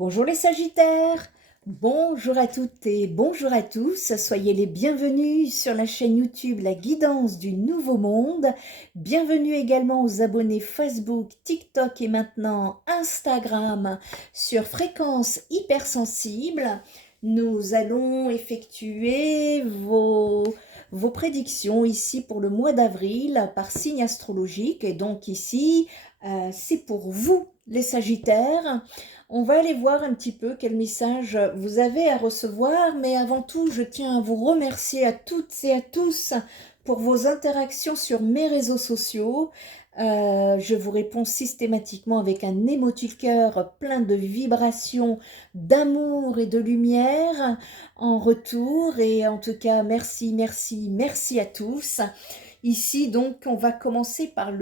Bonjour les Sagittaires, bonjour à toutes et bonjour à tous, soyez les bienvenus sur la chaîne YouTube La Guidance du Nouveau Monde. Bienvenue également aux abonnés Facebook, TikTok et maintenant Instagram sur Fréquence Hypersensible. Nous allons effectuer vos prédictions ici pour le mois d'avril par signe astrologique et donc ici c'est pour vous les Sagittaires. On va aller voir un petit peu quel message vous avez à recevoir, mais avant tout, je tiens à vous remercier à toutes et à tous pour vos interactions sur mes réseaux sociaux. Je vous réponds systématiquement avec un émoticône plein de vibrations, d'amour et de lumière en retour. Et en tout cas, merci, merci, merci à tous. Ici, donc, on va commencer par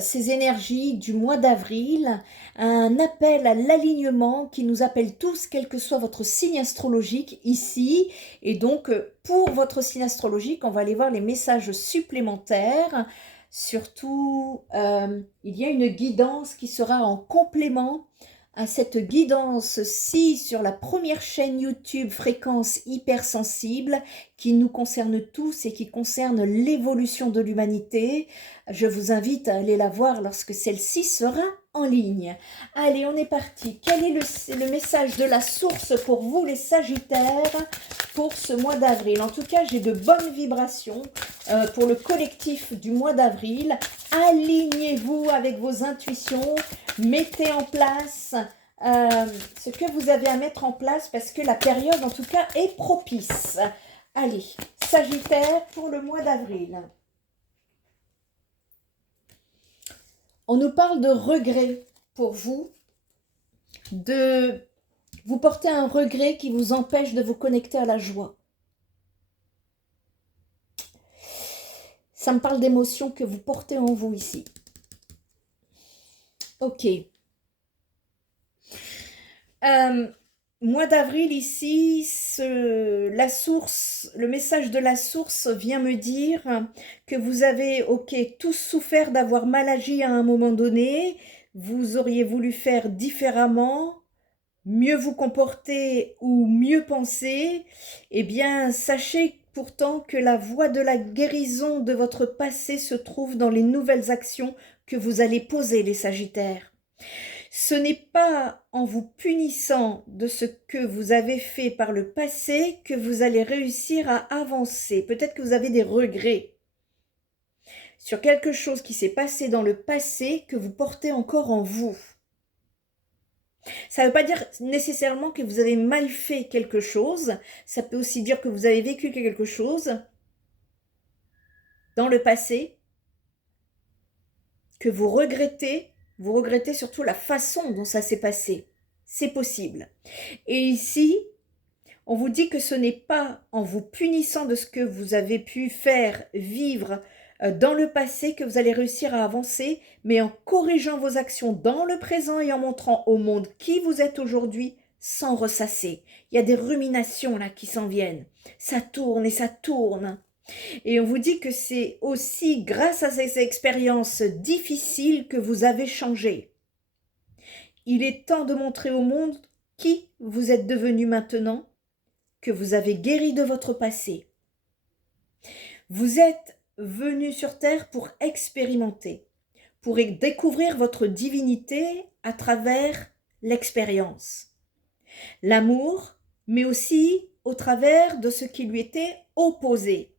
ces énergies du mois d'avril, un appel à l'alignement qui nous appelle tous, quel que soit votre signe astrologique ici. Et donc, pour votre signe astrologique, on va aller voir les messages supplémentaires. Surtout, il y a une guidance qui sera en complément à cette guidance-ci sur la première chaîne YouTube Fréquence Hypersensible qui nous concerne tous et qui concerne l'évolution de l'humanité. Je vous invite à aller la voir lorsque celle-ci sera en ligne. Allez, on est parti. Quel est le message de la source pour vous les Sagittaires pour ce mois d'avril? En tout cas, j'ai de bonnes vibrations pour le collectif du mois d'avril. Alignez-vous avec vos intuitions. Mettez en place ce que vous avez à mettre en place parce que la période, en tout cas, est propice. Allez, Sagittaire pour le mois d'avril. On nous parle de regret pour vous, de vous porter un regret qui vous empêche de vous connecter à la joie. Ça me parle d'émotions que vous portez en vous ici. Ok. Mois d'avril ici, le message de la source vient me dire que vous avez, tous souffert d'avoir mal agi à un moment donné, vous auriez voulu faire différemment, mieux vous comporter ou mieux penser. Eh bien, sachez pourtant que la voie de la guérison de votre passé se trouve dans les nouvelles actions que vous allez poser, les Sagittaires. Ce n'est pas en vous punissant de ce que vous avez fait par le passé que vous allez réussir à avancer. Peut-être que vous avez des regrets sur quelque chose qui s'est passé dans le passé que vous portez encore en vous. Ça ne veut pas dire nécessairement que vous avez mal fait quelque chose. Ça peut aussi dire que vous avez vécu quelque chose dans le passé que vous regrettez. Vous regrettez surtout la façon dont ça s'est passé. C'est possible. Et ici, on vous dit que ce n'est pas en vous punissant de ce que vous avez pu faire, vivre dans le passé que vous allez réussir à avancer, mais en corrigeant vos actions dans le présent et en montrant au monde qui vous êtes aujourd'hui sans ressasser. Il y a des ruminations là qui s'en viennent. Ça tourne et ça tourne. Et on vous dit que c'est aussi grâce à ces expériences difficiles que vous avez changé. Il est temps de montrer au monde qui vous êtes devenu maintenant, que vous avez guéri de votre passé. Vous êtes venu sur Terre pour expérimenter, pour découvrir votre divinité à travers l'expérience. L'amour, mais aussi au travers de ce qui lui était opposé.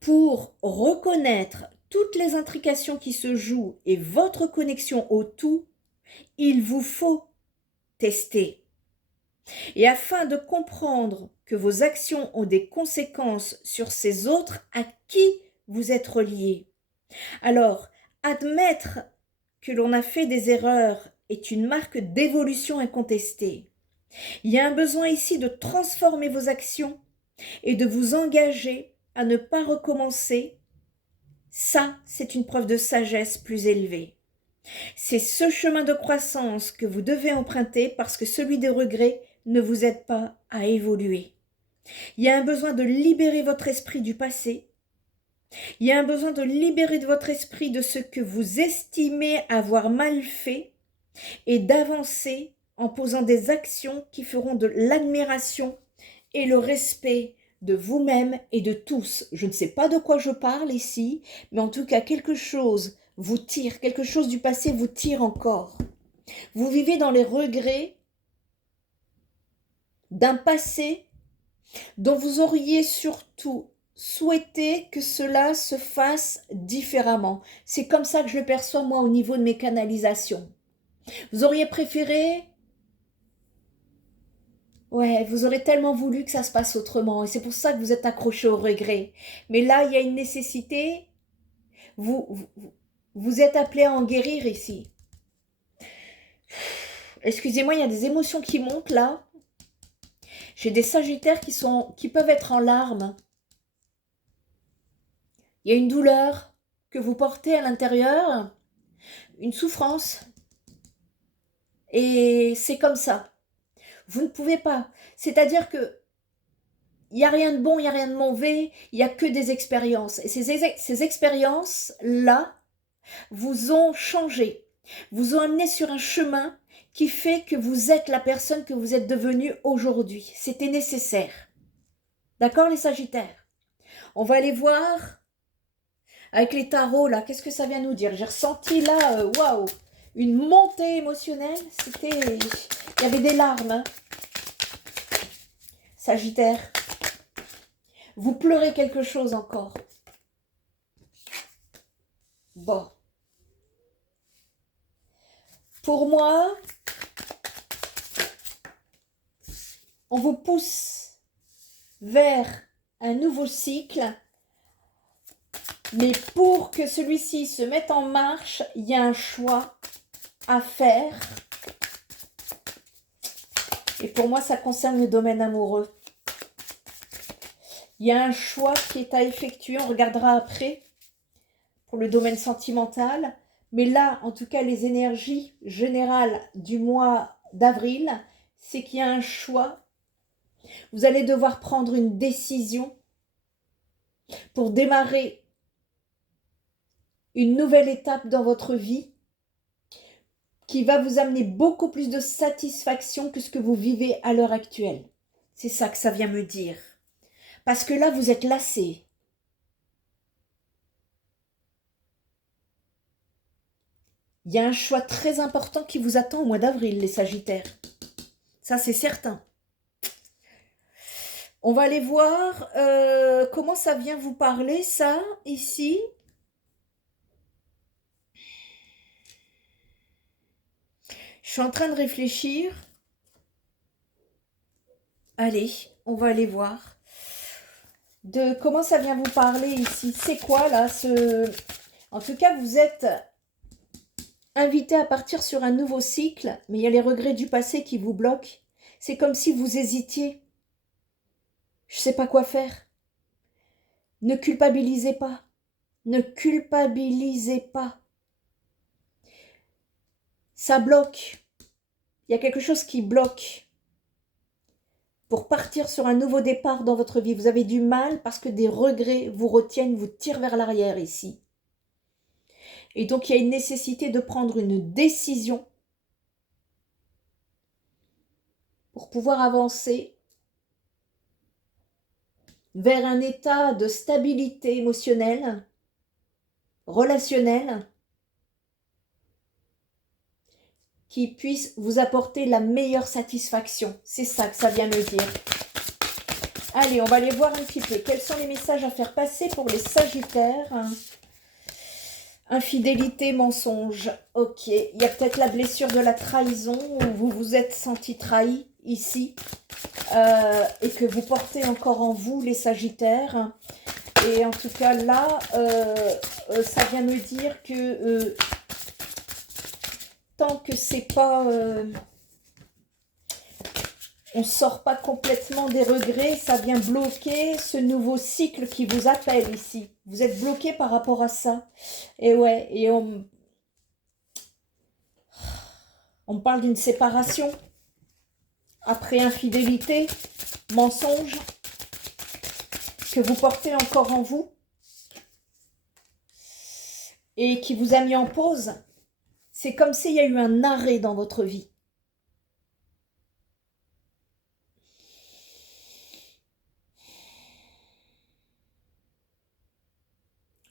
Pour reconnaître toutes les intrications qui se jouent et votre connexion au tout, il vous faut tester. Et afin de comprendre que vos actions ont des conséquences sur ces autres à qui vous êtes reliés. Alors, admettre que l'on a fait des erreurs est une marque d'évolution incontestée. Il y a un besoin ici de transformer vos actions et de vous engager à ne pas recommencer. Ça, c'est une preuve de sagesse plus élevée. C'est ce chemin de croissance que vous devez emprunter parce que celui des regrets ne vous aide pas à évoluer. Il y a un besoin de libérer votre esprit du passé Il y a un besoin de libérer de votre esprit de ce que vous estimez avoir mal fait et d'avancer en posant des actions qui feront de l'admiration et le respect de vous-même et de tous. Je ne sais pas de quoi je parle ici, mais en tout cas, quelque chose vous tire, quelque chose du passé vous tire encore. Vous vivez dans les regrets d'un passé dont vous auriez surtout souhaité que cela se fasse différemment. C'est comme ça que je le perçois moi au niveau de mes canalisations. Vous auriez préféré, ouais, vous aurez tellement voulu que ça se passe autrement et c'est pour ça que vous êtes accroché au regret. Mais là, il y a une nécessité, vous êtes appelé à en guérir ici. Excusez-moi, il y a des émotions qui montent là. J'ai des sagittaires qui peuvent être en larmes. Il y a une douleur que vous portez à l'intérieur, une souffrance. Et c'est comme ça. Vous ne pouvez pas. C'est-à-dire que il n'y a rien de bon, il n'y a rien de mauvais, il n'y a que des expériences. Et ces expériences-là vous ont changé, vous ont amené sur un chemin qui fait que vous êtes la personne que vous êtes devenue aujourd'hui. C'était nécessaire. D'accord, les Sagittaires? On va aller voir avec les tarots, là, qu'est-ce que ça vient nous dire? J'ai ressenti là, waouh, une montée émotionnelle. C'était... Il y avait des larmes. Hein. Sagittaire. Vous pleurez quelque chose encore. Bon. Pour moi, on vous pousse vers un nouveau cycle, mais pour que celui-ci se mette en marche, il y a un choix à faire. Et pour moi, ça concerne le domaine amoureux. Il y a un choix qui est à effectuer, on regardera après, pour le domaine sentimental. Mais là, en tout cas, les énergies générales du mois d'avril, c'est qu'il y a un choix. Vous allez devoir prendre une décision pour démarrer une nouvelle étape dans votre vie qui va vous amener beaucoup plus de satisfaction que ce que vous vivez à l'heure actuelle. C'est ça que ça vient me dire. Parce que là, vous êtes lassé. Il y a un choix très important qui vous attend au mois d'avril, les Sagittaires. Ça, c'est certain. On va aller voir comment ça vient vous parler, ça, ici. Je suis en train de réfléchir. Allez, on va aller voir. De comment ça vient vous parler ici. C'est quoi, là, ce... En tout cas, vous êtes invité à partir sur un nouveau cycle, mais il y a les regrets du passé qui vous bloquent. C'est comme si vous hésitiez. Je ne sais pas quoi faire. Ne culpabilisez pas. Ne culpabilisez pas. Ça bloque. Il y a quelque chose qui bloque. Pour partir sur un nouveau départ dans votre vie, vous avez du mal parce que des regrets vous retiennent, vous tirent vers l'arrière ici. Et donc, il y a une nécessité de prendre une décision pour pouvoir avancer vers un état de stabilité émotionnelle, relationnelle, qui puisse vous apporter la meilleure satisfaction. C'est ça que ça vient me dire. Allez, on va aller voir un petit peu. Quels sont les messages à faire passer pour les Sagittaires? Infidélité, mensonge. Ok. Il y a peut-être la blessure de la trahison où vous vous êtes senti trahi ici. Et que vous portez encore en vous, les Sagittaires. Et en tout cas, là, ça vient me dire que tant que c'est pas... on ne sort pas complètement des regrets, ça vient bloquer ce nouveau cycle qui vous appelle ici. Vous êtes bloqué par rapport à ça. Et ouais, et on parle d'une séparation. Après infidélité, mensonge, que vous portez encore en vous. et qui vous a mis en pause, c'est comme s'il y a eu un arrêt dans votre vie.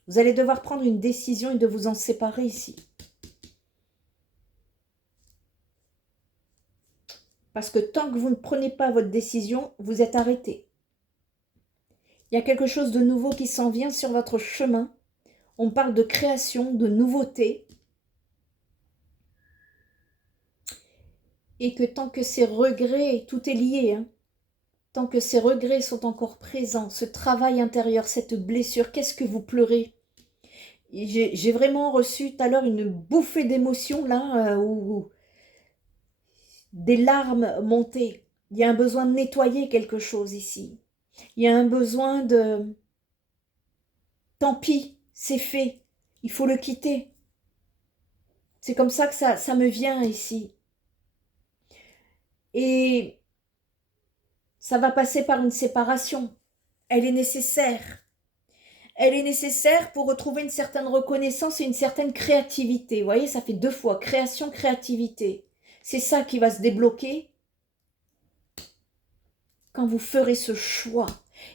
Vous allez devoir prendre une décision et de vous en séparer ici. Parce que tant que vous ne prenez pas votre décision, vous êtes arrêté. Il y a quelque chose de nouveau qui s'en vient sur votre chemin. On parle de création, de nouveauté. Et que tant que ces regrets, tout est lié, hein, tant que ces regrets sont encore présents, ce travail intérieur, cette blessure, qu'est-ce que vous pleurez? J'ai vraiment reçu tout à l'heure une bouffée d'émotions là, où des larmes montaient. Il y a un besoin de nettoyer quelque chose ici. Il y a un besoin de... Tant pis, c'est fait, il faut le quitter. C'est comme ça que ça me vient ici. Et ça va passer par une séparation. Elle est nécessaire. Elle est nécessaire pour retrouver une certaine reconnaissance et une certaine créativité. Vous voyez, ça fait 2 fois, création, créativité. C'est ça qui va se débloquer quand vous ferez ce choix.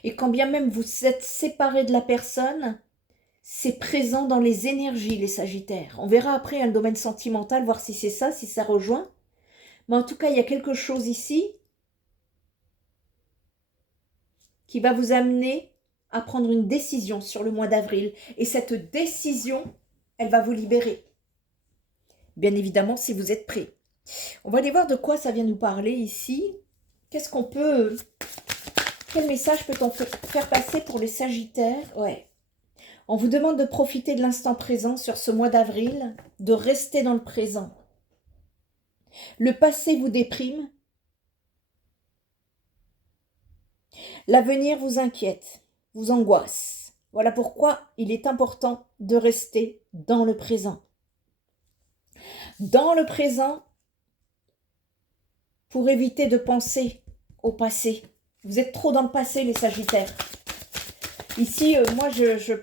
Et quand bien même vous êtes séparé de la personne, c'est présent dans les énergies, les Sagittaires. On verra après le domaine sentimental, voir si c'est ça, si ça rejoint. Mais en tout cas, il y a quelque chose ici qui va vous amener à prendre une décision sur le mois d'avril. Et cette décision, elle va vous libérer. Bien évidemment, si vous êtes prêts. On va aller voir de quoi ça vient nous parler ici. Qu'est-ce qu'on peut... Quel message peut-on faire passer pour les Sagittaires? Ouais. On vous demande de profiter de l'instant présent sur ce mois d'avril, de rester dans le présent. Le passé vous déprime. L'avenir vous inquiète, vous angoisse. Voilà pourquoi il est important de rester dans le présent. Dans le présent, pour éviter de penser au passé. Vous êtes trop dans le passé, les Sagittaires. Ici,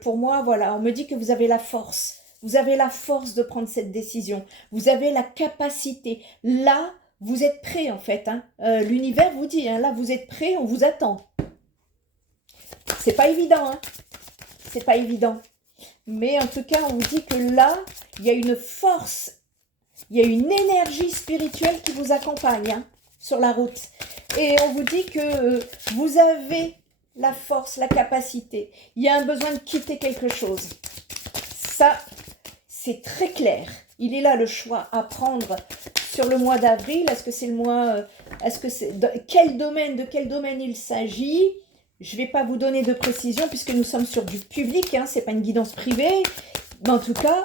pour moi, voilà, on me dit que vous avez la force. Vous avez la force de prendre cette décision. Vous avez la capacité. Là, vous êtes prêts, en fait. Hein. L'univers vous dit, hein, là, vous êtes prêts, on vous attend. C'est pas évident, hein. C'est pas évident. Mais en tout cas, on vous dit que là, il y a une force, il y a une énergie spirituelle qui vous accompagne hein, sur la route. Et on vous dit que vous avez la force, la capacité. Il y a un besoin de quitter quelque chose. Ça, c'est très clair. Il est là le choix à prendre sur le mois d'avril. Est-ce que c'est le mois... Est-ce que c'est... De quel domaine il s'agit? Je ne vais pas vous donner de précision puisque nous sommes sur du public. Hein, ce n'est pas une guidance privée. Mais en tout cas,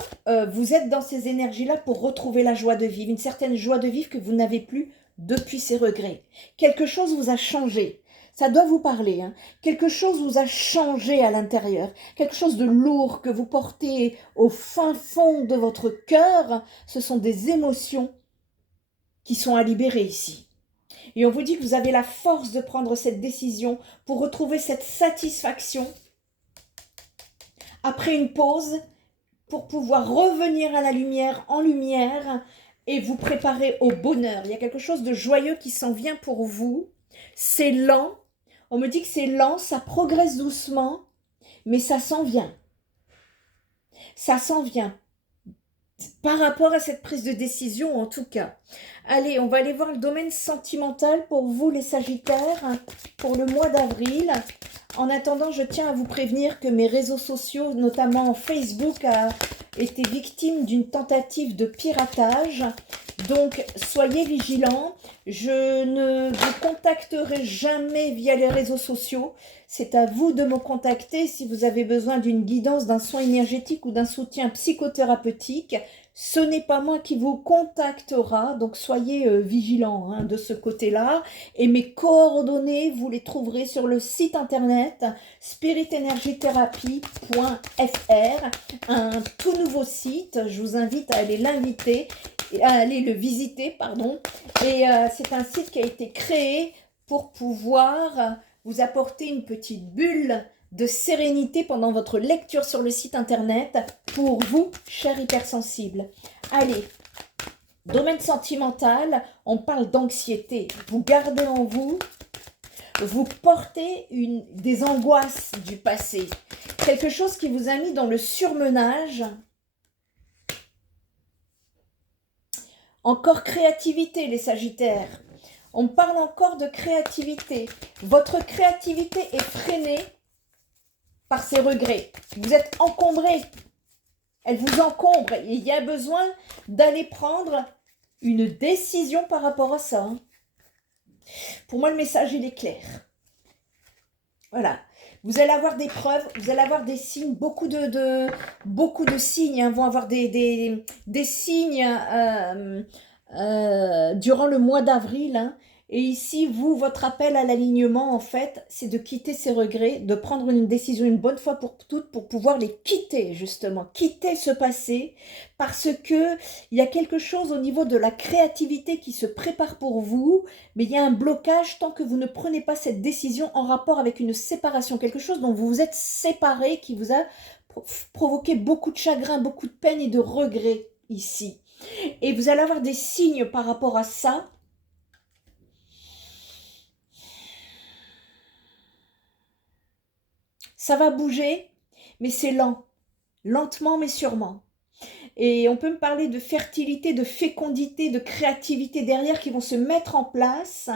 vous êtes dans ces énergies-là pour retrouver la joie de vivre. Une certaine joie de vivre que vous n'avez plus depuis ces regrets. Quelque chose vous a changé. Ça doit vous parler. Hein. Quelque chose vous a changé à l'intérieur. Quelque chose de lourd que vous portez au fin fond de votre cœur. Ce sont des émotions qui sont à libérer ici. Et on vous dit que vous avez la force de prendre cette décision pour retrouver cette satisfaction après une pause pour pouvoir revenir à la lumière, en lumière et vous préparer au bonheur. Il y a quelque chose de joyeux qui s'en vient pour vous. C'est lent. On me dit que c'est lent, ça progresse doucement, mais ça s'en vient. Ça s'en vient. Par rapport à cette prise de décision, en tout cas. Allez, on va aller voir le domaine sentimental pour vous, les Sagittaires, pour le mois d'avril. En attendant, je tiens à vous prévenir que mes réseaux sociaux, notamment Facebook, a été victime d'une tentative de piratage. Donc, soyez vigilants. Je ne vous contacterai jamais via les réseaux sociaux. C'est à vous de me contacter si vous avez besoin d'une guidance, d'un soin énergétique ou d'un soutien psychothérapeutique. Ce n'est pas moi qui vous contactera, donc soyez vigilants hein, de ce côté-là. Et mes coordonnées, vous les trouverez sur le site internet spiritenergiethérapie.fr, un tout nouveau site. Je vous invite à aller le visiter, pardon. Et c'est un site qui a été créé pour pouvoir vous apporter une petite bulle de sérénité pendant votre lecture sur le site internet pour vous, chers hypersensibles. Allez, domaine sentimental, on parle d'anxiété. Vous gardez en vous, vous portez des angoisses du passé. Quelque chose qui vous a mis dans le surmenage. Encore créativité, les Sagittaires. On parle encore de créativité. Votre créativité est freinée par ses regrets. Vous êtes encombré. Elle vous encombre. Et il y a besoin d'aller prendre une décision par rapport à ça. Pour moi, le message, il est clair. Voilà. Vous allez avoir des preuves, vous allez avoir des signes, beaucoup de signes vont avoir des signes durant le mois d'avril. Et ici, vous, votre appel à l'alignement, en fait, c'est de quitter ces regrets, de prendre une décision une bonne fois pour toutes pour pouvoir les quitter, justement. Quitter ce passé, parce que il y a quelque chose au niveau de la créativité qui se prépare pour vous, mais il y a un blocage tant que vous ne prenez pas cette décision en rapport avec une séparation, quelque chose dont vous vous êtes séparé, qui vous a provoqué beaucoup de chagrin, beaucoup de peine et de regrets ici. Et vous allez avoir des signes par rapport à ça. Ça va bouger, mais c'est lent. Lentement, mais sûrement. Et on peut me parler de fertilité, de fécondité, de créativité derrière qui vont se mettre en place.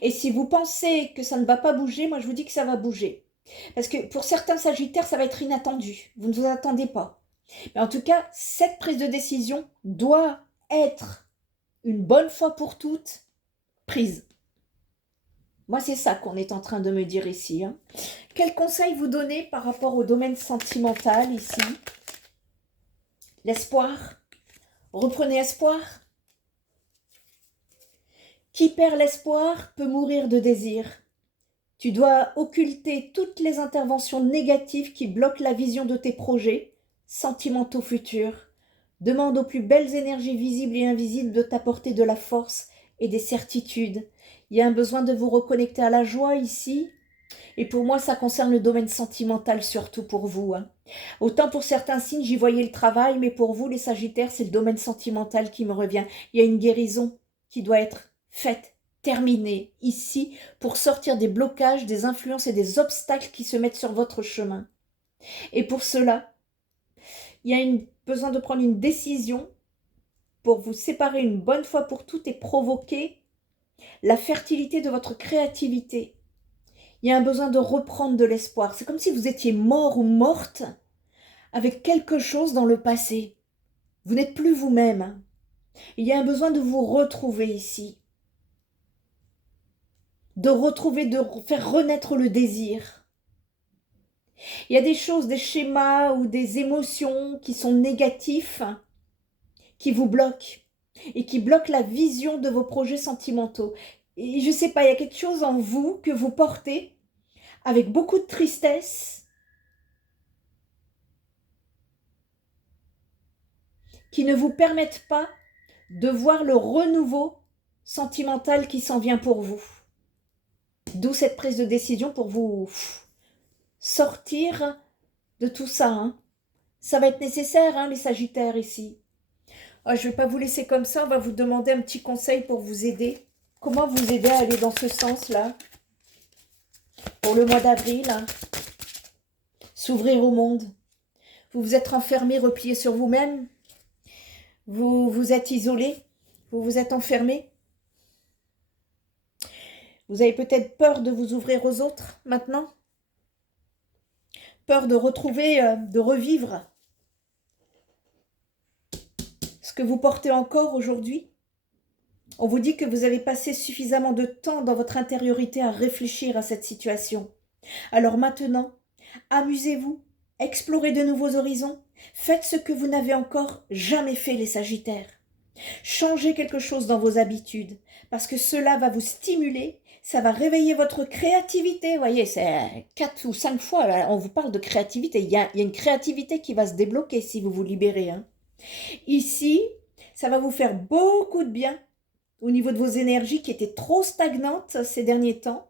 Et si vous pensez que ça ne va pas bouger, moi je vous dis que ça va bouger. Parce que pour certains Sagittaires, ça va être inattendu. Vous ne vous attendez pas. Mais en tout cas, cette prise de décision doit être une bonne fois pour toutes prise. Moi, c'est ça qu'on est en train de me dire ici. Quel conseil vous donnez par rapport au domaine sentimental ici? L'espoir. Reprenez espoir. Qui perd l'espoir peut mourir de désir. Tu dois occulter toutes les interventions négatives qui bloquent la vision de tes projets sentimentaux futurs. Demande aux plus belles énergies visibles et invisibles de t'apporter de la force et des certitudes. Il y a un besoin de vous reconnecter à la joie ici. Et pour moi, ça concerne le domaine sentimental surtout pour vous. Autant pour certains signes, j'y voyais le travail, mais pour vous, les Sagittaires, c'est le domaine sentimental qui me revient. Il y a une guérison qui doit être faite, terminée ici, pour sortir des blocages, des influences et des obstacles qui se mettent sur votre chemin. Et pour cela, il y a besoin de prendre une décision pour vous séparer une bonne fois pour toutes et provoquer la fertilité de votre créativité. Il y a un besoin de reprendre de l'espoir. C'est comme si vous étiez mort ou morte avec quelque chose dans le passé. Vous n'êtes plus vous-même. Il y a un besoin de vous retrouver ici. De retrouver, de faire renaître le désir. Il y a des choses, des schémas ou des émotions qui sont négatifs, qui vous bloquent et qui bloquent la vision de vos projets sentimentaux. Et je ne sais pas, il y a quelque chose en vous que vous portez avec beaucoup de tristesse qui ne vous permettent pas de voir le renouveau sentimental qui s'en vient pour vous. D'où cette prise de décision pour vous sortir de tout ça. Ça va être nécessaire, les Sagittaires ici. Je ne vais pas vous laisser comme ça, on va vous demander un petit conseil pour vous aider. Comment vous aider à aller dans ce sens-là pour le mois d'avril? S'ouvrir au monde. Vous vous êtes enfermé, replié sur vous-même. Vous vous êtes isolé. Vous vous êtes enfermé. Vous avez peut-être peur de vous ouvrir aux autres maintenant. Peur de retrouver, de revivre ce que vous portez encore aujourd'hui. On vous dit que vous avez passé suffisamment de temps dans votre intériorité à réfléchir à cette situation. Alors maintenant, amusez-vous, explorez de nouveaux horizons, faites ce que vous n'avez encore jamais fait, les Sagittaires. Changez quelque chose dans vos habitudes, parce que cela va vous stimuler, ça va réveiller votre créativité. Vous voyez, c'est 4 ou 5 fois, on vous parle de créativité. Il y a une créativité qui va se débloquer si vous vous libérez. Ici, ça va vous faire beaucoup de bien au niveau de vos énergies qui étaient trop stagnantes ces derniers temps.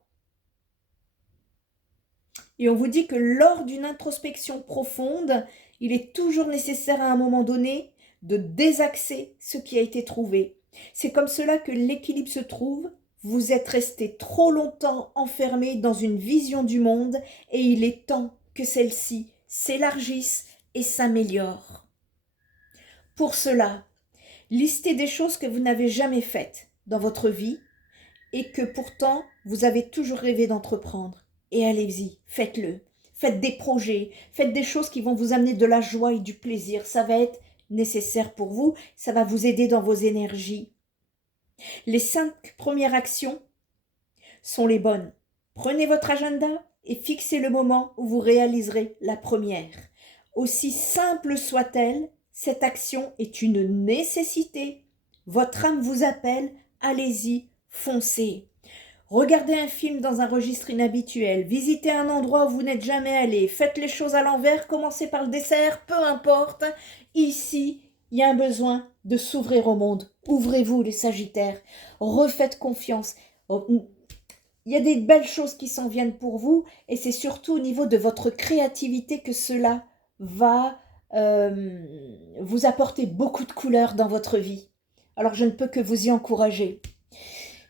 Et on vous dit que lors d'une introspection profonde, il est toujours nécessaire à un moment donné de désaxer ce qui a été trouvé. C'est comme cela que l'équilibre se trouve. Vous êtes resté trop longtemps enfermé dans une vision du monde et il est temps que celle-ci s'élargisse et s'améliore. Pour cela, listez des choses que vous n'avez jamais faites dans votre vie et que pourtant vous avez toujours rêvé d'entreprendre. Et allez-y, faites-le. Faites des projets, faites des choses qui vont vous amener de la joie et du plaisir. Ça va être nécessaire pour vous, ça va vous aider dans vos énergies. Les 5 premières actions sont les bonnes. Prenez votre agenda et fixez le moment où vous réaliserez la première. Aussi simple soit-elle, cette action est une nécessité. Votre âme vous appelle, allez-y, foncez. Regardez un film dans un registre inhabituel, visitez un endroit où vous n'êtes jamais allé, faites les choses à l'envers, commencez par le dessert, peu importe. Ici, il y a un besoin de s'ouvrir au monde. Ouvrez-vous les Sagittaires, refaites confiance. Il y a des belles choses qui s'en viennent pour vous et c'est surtout au niveau de votre créativité que cela va vous apporter beaucoup de couleurs dans votre vie. Alors je ne peux que vous y encourager.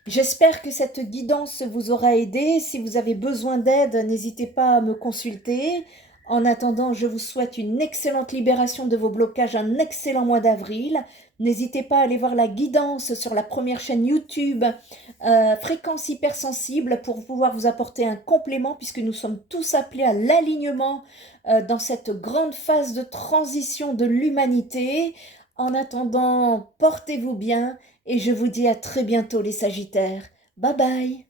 J'espère que cette guidance vous aura aidé. Si vous avez besoin d'aide, n'hésitez pas à me consulter. En attendant, je vous souhaite une excellente libération de vos blocages, un excellent mois d'avril. N'hésitez pas à aller voir la guidance sur la première chaîne YouTube Fréquence Hypersensible pour pouvoir vous apporter un complément puisque nous sommes tous appelés à l'alignement dans cette grande phase de transition de l'humanité. En attendant, portez-vous bien et je vous dis à très bientôt les Sagittaires. Bye bye!